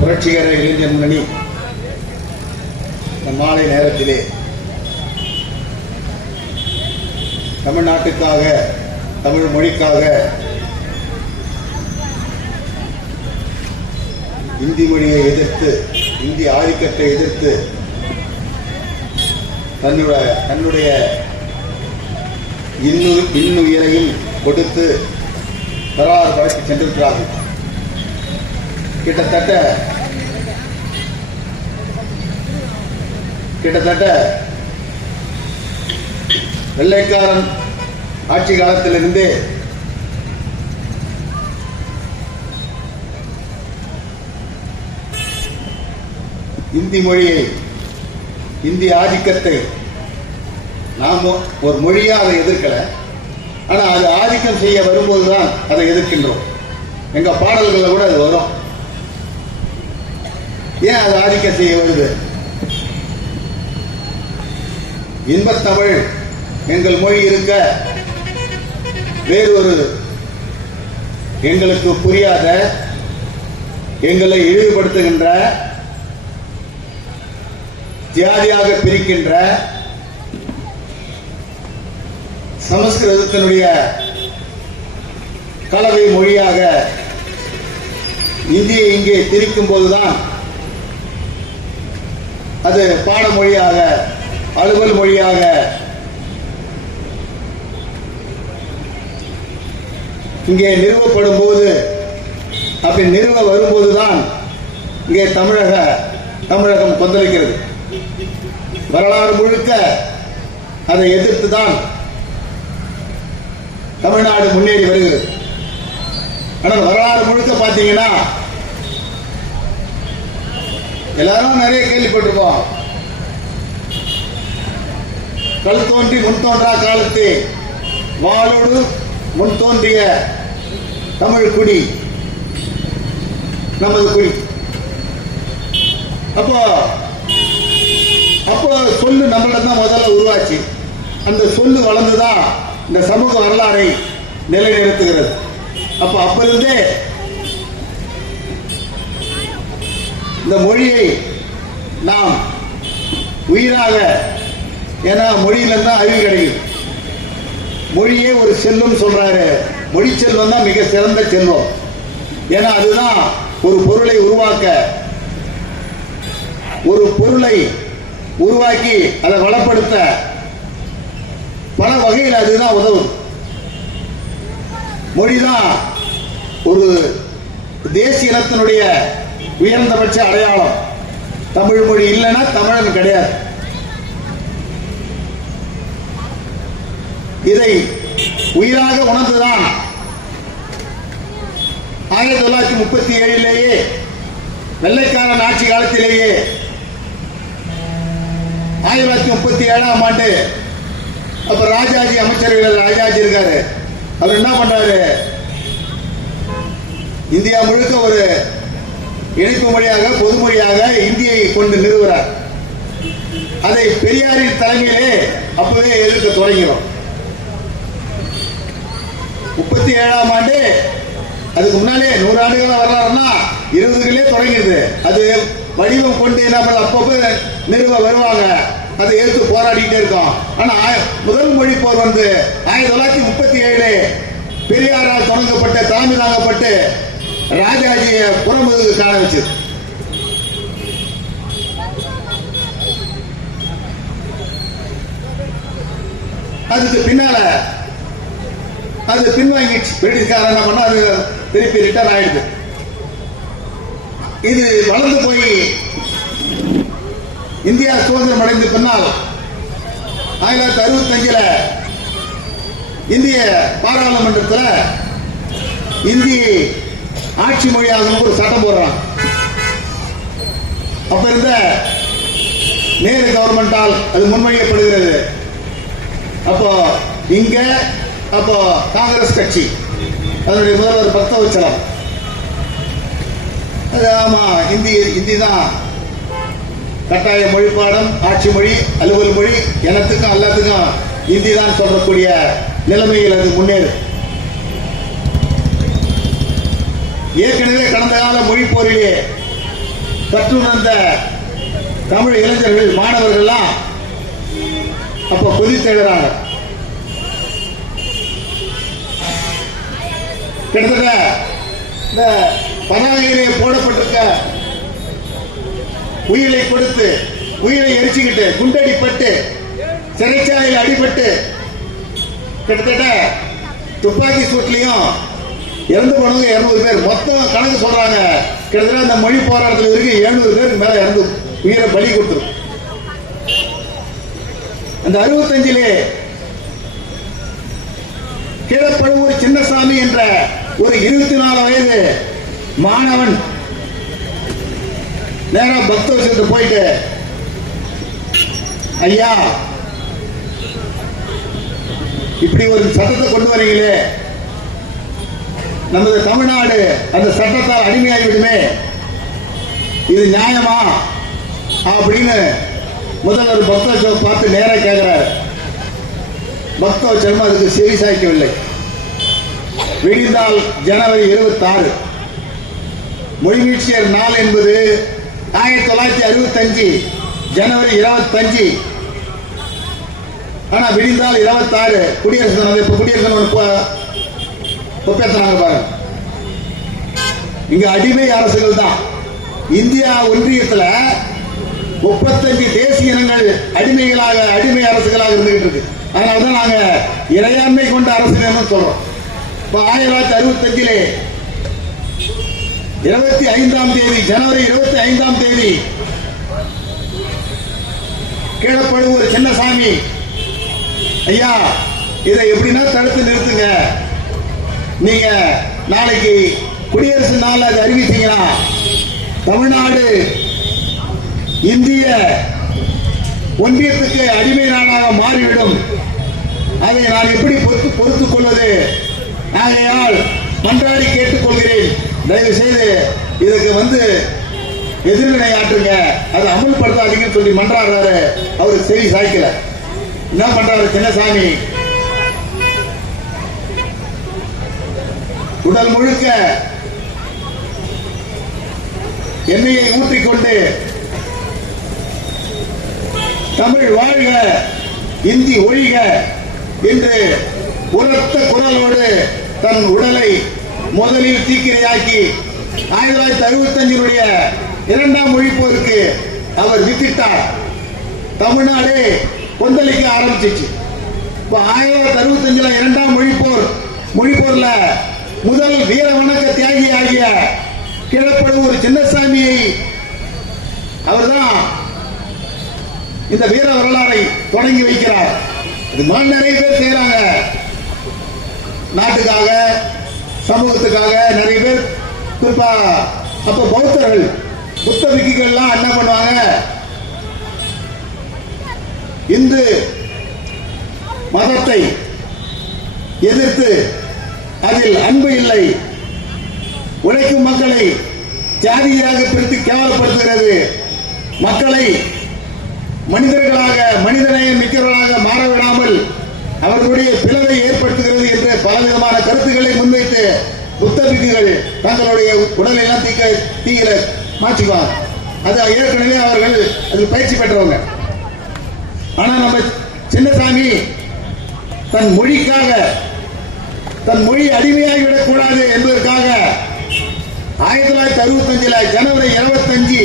புரட்சிகர இளைஞர் முன்னணி மாலை நேரத்திலே தமிழ்நாட்டுக்காக, தமிழ் மொழிக்காக, இந்தி மொழியை எதிர்த்து, இந்தி ஆதிக்கத்தை எதிர்த்து தன்னுடைய இன்னுயிரையும் கொடுத்து வரலாறு படைத்து சென்றிருக்கிறார்கள். கிட்டத்தட்ட வெள்ளைக்காரன் ஆட்சி காலத்திலிருந்தே இந்தி மொழியை, இந்தி ஆதிக்கத்தை நாம் ஒரு மொழியா அதை எதிர்க்கல. ஆனா அது ஆதிக்கம் செய்ய வரும்போதுதான் அதை எதிர்க்கின்றோம். எங்க பாடல்கள்ல கூட அது வரும். ஏன் அது ஆதிக்கம் செய்ய வருது? இன்பத்தமிழ் எங்கள் மொழி இருக்க வேறொரு எங்களுக்கு புரியாத, எங்களை இழிவுபடுத்துகின்ற, ஜாதியாக பிரிக்கின்ற சமஸ்கிருதத்தினுடைய கலவை மொழியாக இந்தியை இங்கே திரிக்கும் போதுதான் அது பாடமொழியாக, அலுவல் மொழியாக இங்கே நிறுவப்படும் போது, அப்படி நிறுவ வரும்போதுதான் இங்கே தமிழகம் கொந்தளிக்கிறது. வரலாறு முழுக்க அதை எதிர்த்துதான் தமிழ்நாடு முன்னேறி வருகிறது. ஆனால் வரலாறு முழுக்க பார்த்தீங்கன்னா எல்லாரும் நிறைய கேள்விப்பட்டிருப்போம். கல் தோன்றி முன் தோன்றா காலத்தே வாளோடு முன் தோன்றிய தமிழ் குடி நமது குடி. அப்போ சொல்லு நம்மளிடம் தான் முதல்ல உருவாச்சு. அந்த சொல்லு வளர்ந்துதான் இந்த சமூக வரலாறை நிலைநிறுத்துகிறது. அப்பிருந்தே இந்த மொழியை நாம் உயிராக, ஏன்னா மொழியிலிருந்து அறிவு கிடைக்கும். மொழியே ஒரு செல்வம் சொல்றாரு. மொழி செல்வம் தான் மிக சிறந்த செல்வம். ஏன்னா அதுதான் ஒரு பொருளை உருவாக்க, ஒரு பொருளை உருவாக்கி அதை வளப்படுத்த பல வகையில் அதுதான் உதவும். மொழிதான் ஒரு தேசிய இனத்தினுடைய உயர்ந்தபட்ச அடையாளம். தமிழ் மொழி இல்லைன்னா தமிழன் கிடையாது. இதை உயிராக உணர்ந்துதான் 1937 வெள்ளைக்காரன் ஆட்சி காலத்திலேயே 1937 ஆண்டு அப்ப ராஜாஜி அமைச்சர்கள் ராஜாஜி இருக்காரு. அவர் என்ன பண்றாரு? இந்தியா முழுக்க ஒரு இணைப்பு மொழியாக, பொது மொழியாக இந்தியை கொண்டு நிறுவுறார். அதை பெரியாரின் தலைமையிலே அப்பவே எதிர்க்க தொடங்கிறோம். 37 ஆண்டு, அதுக்கு முன்னாலே 100 ஆண்டுகளா வரலாறுனா 20களே தொடங்கிடுது. அது வடிவம் கொண்டு என்ன பண்ண அப்பப்போ நிறுவ வருவாங்க. அதை எதிர்த்து போராடிட்டே இருக்கோம். ஆனா முதல் மொழி போர் வந்து 1937 பெரியாரால் தொடங்கப்பட்ட, தலைமை தாங்கப்பட்டு ராஜாஜியை புறமுதுகு காண வச்சது. அதுக்கு பின்னால அது பின்வாங்கிடுச்சு. பிரிட்டிஷ்காரன் என்ன பண்ணா அது திருப்பி ரிட்டர்ன் ஆயிடுது. இது வளர்ந்து போய் இந்தியா சுதந்திரம் அடைந்த பின்னால் 1965 இந்திய பாராளுமன்றத்தில் இந்தி ஆட்சி மொழியாக ஒரு சட்டம் போடுறான். அப்ப இருந்த நேரு கவர்மெண்டால் அது முன்மொழியப்படுகிறது. அப்போ காங்கிரஸ் கட்சி அதனுடைய முதல்வர் பக்தவச்சலம், ஆமா இந்தி தான் கட்டாய மொழி பாடம், ஆட்சி மொழி, அலுவல் மொழி, எனத்துக்கும் எல்லாத்துக்கும் இந்தி தான் சொல்லக்கூடிய நிலைமையில் அது முன்னேறும். ஏற்கனவே கடந்த கால மொழி போரிலே கற்றுணர்ந்த தமிழ் இளைஞர்கள் மாணவர்கள்லாம் அப்ப கொதித்தெழுறாங்க. கிட்டத்தட்ட இந்த பதாகையிலே போடப்பட்டிருக்க உயிரை கொடுத்து உயிரை எரிச்சுக்கிட்டு குண்டடிப்பட்டு சிறைச்சாலையில் அடிபட்டு கிட்டத்தட்ட துப்பாக்கி சூட்லையும் இறந்து போனவங்க 200 பேர் மொத்தம் கணக்கு சொல்றாங்க. கிட்டத்தட்ட அந்த மொழி போராட்டத்தில் வரைக்கும் 700 பேருக்கு மேல இறந்து உயிரை பலி கொடுத்துரும். அந்த 65 கீழப்படுவூர் சின்னசாமி என்ற ஒரு 24 வயது மாணவன் நேரா பக்தவசத்துக்கு போயிட்டு, ஐயா இப்படி ஒரு சட்டத்தை கொண்டு வரீங்களே, நமது தமிழ்நாடு அந்த சட்டத்தால் அடிமையாகிவிடுமே, இது நியாயமா அப்படின்னு முதல்வர் பக்தவச்ச பார்த்து நேர கேட்கிறார். பக்தவச்சம் அதுக்கு செவி சாய்க்கவில்லை. விடிந்தால் ஜனவரி 26 மொழிமீட்சியர் நாள் என்பது 1965 ஜனவரி 25. ஆனா விடிந்தால் 26 குடியரசு தினம். இப்ப குடியரசு தினம் பாருங்க. இங்க அடிமை அரசுகள் தான். இந்தியா ஒன்றியத்துல 35 தேசிய இனங்கள் அடிமை அரசுகளாக இருந்துகிட்டு இருக்கு. அதனாலதான் நாங்க இறையாண்மை கொண்ட அரசுகள் சொல்றோம். இப்ப 1965 25ஆம் தேதி ஜனவரி 25ஆம் தேதி கீழப்படுவூர் சின்னசாமி, ஐயா இதை எப்படின்னா தடுத்து நிறுத்துங்க, நீங்க நாளைக்கு குடியரசு நாள் அதை அறிவிச்சீங்கன்னா தமிழ்நாடு இந்திய ஒன்றியத்துக்கு அடிமை நாடாக மாறிவிடும், அதை நான் எப்படி பொறுத்துக் கொள்வது, ஆகையால் மன்றாடி கேட்டுக்கொள்கிறேன், தயவு செய்து இதுக்கு எதிர்வினை ஆற்றுங்க, அதை அமல்படுத்தாதீங்கன்னு சொல்லி மன்றாடுறாரு. அவருக்கு செவி சாய்க்கல. என்ன பண்றாரு சின்னசாமி, உடல் முழுக்க எண்ணெயை ஊற்றிக்கொண்டு தமிழ் வாழ்க இந்தி ஒழிக என்று உரத்த குரலோடு தன் உடலை முதலில் தீக்கிரையாக்கி 1965 இரண்டாம் மொழிப்போருக்கு அவர் வித்திட்டார். தமிழ்நாடு கொந்தளிக்க ஆரம்பிச்சிச்சு. 1965 இரண்டாம் மொழிப்போர்ல முதல் வீர வணக்க தியாகி ஆகிய கீழப்படுவூர் சின்னசாமியை அவர்தான் இந்த வீர வரலாறை தொடங்கி வைக்கிறார். இது நிறைய பேர் செய்யறாங்க, நாட்டுக்காக சமூகத்துக்காக நிறைய பேர். குறிப்பா அப்ப பௌத்தர்கள் புத்த பிக்குகள்லாம் என்ன பண்ணுவாங்க, இந்து மதத்தை எதிர்த்து அதில் அன்பு இல்லை, உழைக்கும் மக்களை ஜாதியாக பிரித்து கேவலப்படுத்துகிறது, மக்களை மனிதர்களாக மனிதநேயம் மிக்கவர்களாக மாறவிடாமல் அவர்களுடைய பிளவை ஏற்படுத்துகிறது என்று பலவிதமான கருத்துக்களை முன்வைத்து புத்த பிக்குகள் தங்களுடைய உடலெல்லாம் தீயில மாற்றிக்குவாங்க. அது ஏற்கனவே அவர்கள் அதில் பயிற்சி பெற்றவங்க. ஆனா நம்ம சின்னசாமி தன் மொழிக்காக, தன் மொழி அடிமையாகிவிடக் கூடாது என்பதற்காக 1965 ஜனவரி 25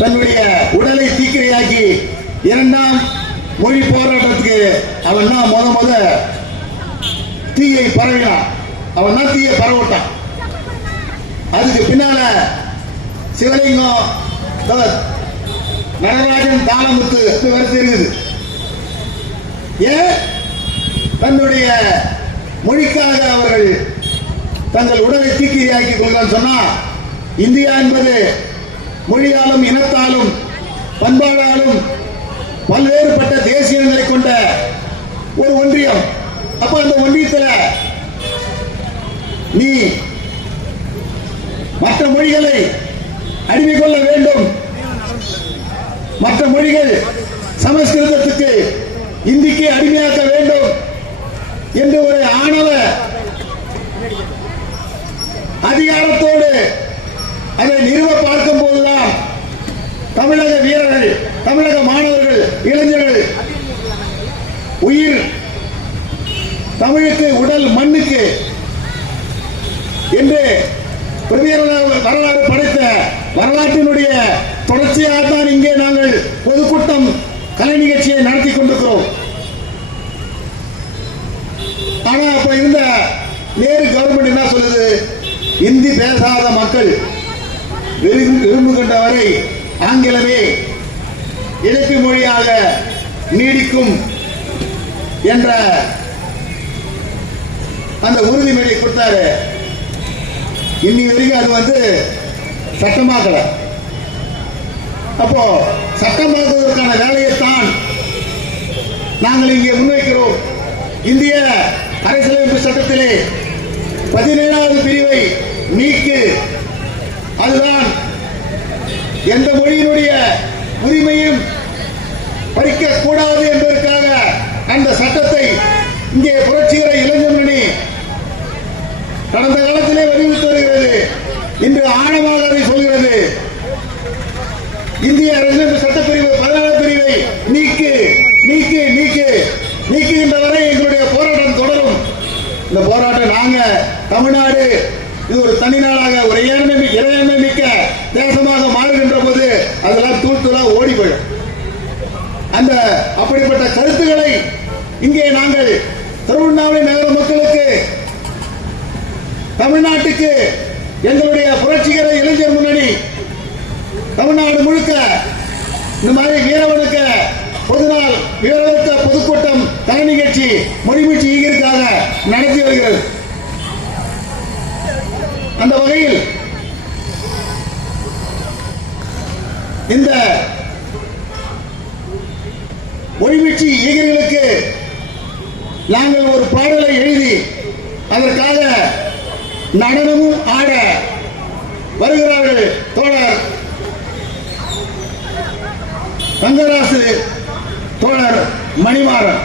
தன்னுடைய உடலை தீக்கிரையாக்கி இரண்டாம் மொழி போராட்டத்துக்கு அவன் தான் முத தீயை பரவினான். அவன் தான் தீயை பரவிட்டான். அதுக்கு பின்னால சிவலிங்கம், நடராஜன், தாளமுத்து வரிசை இருக்குது. ஏன் தன்னுடைய மொழிக்காக அவர்கள் தங்கள் உடலை தீக்கிரையாக்கிக் கொள்கிறார் சொன்னா, இந்தியா என்பது மொழியாலும் இனத்தாலும் பண்பாடாலும் பல்வேறுபட்ட தேசியங்களை கொண்ட ஒரு ஒன்றியம். அப்ப அந்த ஒன்றியத்தில் நீ மற்ற மொழிகளை அடிமை கொள்ள வேண்டும், மற்ற மொழிகள் சமஸ்கிருதத்துக்கு இந்திக்கு அடிமையாக்க வேண்டும் என்று ஒரு ஆணவ அதிகாரத்தோடு அதை நிறுவ பார்க்கும் போதுதான் இளைஞர்கள் உயிர் தமிழுக்கு உடல் மண்ணுக்கு என்று வரலாறு படைத்த வரலாற்றினுடைய தொடர்ச்சியாகத்தான் இங்கே நாங்கள் பொதுக்கூட்டம் கலை நிகழ்ச்சியை நடத்தி கொண்டிருக்கிறோம். ஆனா அப்ப இருந்த நேரு கவர்மெண்ட் என்ன சொல்லுது, இந்தி பேசாத மக்கள் விரும்புகின்ற வரை ஆங்கிலமே இலக்கு மொழியாக நீடிக்கும் என்ற அந்த உறுதிமொழியை கொடுத்தாரு. இன்னி வரைக்கும் அது சட்டமாக்கல. அப்போ சட்டமாக்குவதற்கான வேலையைத்தான் நாங்கள் இங்கே முன்வைக்கிறோம். இந்திய அரசியலமைப்பு சட்டத்திலே 17வது பிரிவை நீக்கு. அதுதான் எந்த மொழியினுடைய உரிமையும் பறிக்க கூடாது என்பதற்காக அந்த சட்டத்தை இங்கே புரட்சிகர இளைஞர் முன்னணி கடந்த காலத்திலே வலியுறுத்தி வருகிறது. இன்று ஆழமாக அதை சொல்கிறது. இந்திய அரசியலமைப்பு சட்டப்பிரிவு 14 பிரிவை நீக்கு நீக்கு நீக்கு நீக்குகின்ற வரை எங்களுடைய போராட்டம் தொடரும். இந்த போராட்டம் நாங்க தமிழ்நாடு இது ஒரு தனி நாடாக ஒரு இறையாண்மை மிக்க தேசமாக மாறுகின்ற போது அதெல்லாம் தூள்தூளா ஓடி போயிடும். அந்த அப்படிப்பட்ட கருத்துக்களை இங்கே நாங்கள் திருவண்ணாமலை நகர மக்களுக்கு, தமிழ்நாட்டுக்கு எங்களுடைய புரட்சிகர இளைஞர் முன்னணி தமிழ்நாடு முழுக்க இந்த மாதிரி வீரவனுக்க பொதுநாள் வீரவனுக்க பொதுக்கூட்டம் கலை நிகழ்ச்சி முடிமூச்சு ஈகிற்காக நடத்தி வருகிறது. அந்த வகையில் இந்த ஒளிமீட்சி ஈகர்களுக்கு நாங்கள் ஒரு பாடலை எழுதி அதற்காக நடனமும் ஆட வருகிறார்கள் தோழர் தங்கராசு, தோழர் மணிமாறன்.